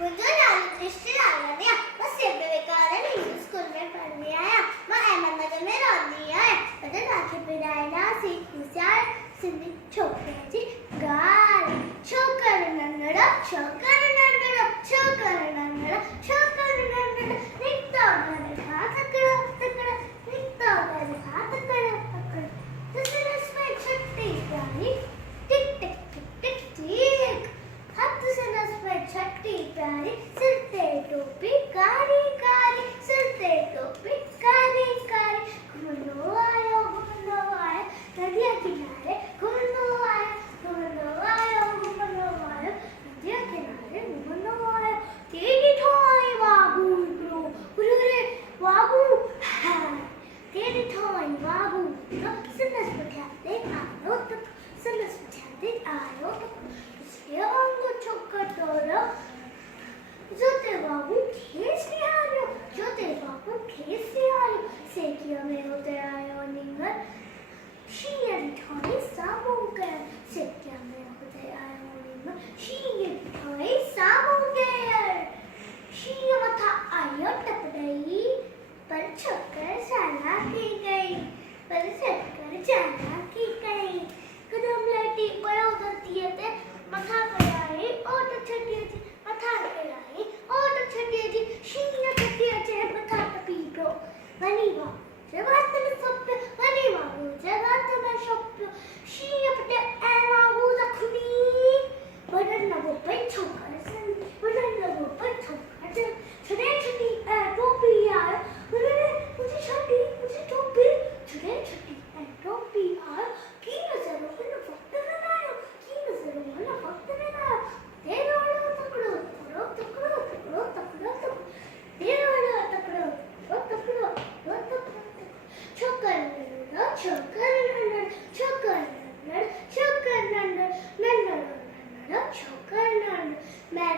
मुझे नाम दृष्टि आया मैं सिर्फ विवेकानंद इंग्लिश स्कूल में पढ़ने आया मैं अहमद नगर में रहती है मुझे नाके पिरायना सीखियार सिंधी छोकरे जी गाल छोकर नन्नड़ा छोकर नन्नड़ा छोकर नन्नड़ा छोकर नन्नड़ा नित्ता घर खा तकड़ा तकड़ा नित्ता घर खा तकड़ा तकड़ा दूसरे में छट्टी प्यारी टिक टिक टिक टिक टिक हाथ से नस में छट्टी प्यारी सिर पे टोपी कारी कारी सिर पे टोपी कारी कारी घुमनो आया नदिया किनारे घुमनो आया नदिया किनारे घुमनो आया तेरी ठोई बाबू ब्रो रे बाबू तेरी ठोई बाबू सन्नस पठाते आयो तो सन्नस पठाते आयो तो ये अंगो चक्कर तोरो जोते बाबू खेस निहारो जोते बाबू खेस निहारो सेकिया में होते आयो निंगर शीयर ठोई सामुंगे सेकिया में होते आयो निंगर शीयर ठोई सामुंगे शीयर मथा आयो टपड़ई पर चक्कर चला की गई पर चक्कर चला की गई कदम लटी पर उधरती है मथा कराई और छटिए जी मथा कराई और छटिए जी शीया छटिए जे मथा पीपो वनीवा जवात में सब वनीवा जवात में सब शीया पटे एवा वो जखनी बदन न वो पे छोकर सन बदन न वो पे छोकर छड़े छटी टोपी यार मुझे छटी मुझे टोपी छड़े छटी टोपी यार की नजर में वक्त में आयो की नजर में वक्त में आयो तेरे वाला तकड़ो तकड़ो तकड़ो तकड़ो तकड़ो तकड़ो तेरे वाला तकड़ो तकड़ो तकड़ो छोकर नन्नड़ छोकर नन्नड़ छोकर नन्नड़ छोकर नन्नड़ नन्नड़ नन्नड़ छोकर नन्नड़ मैं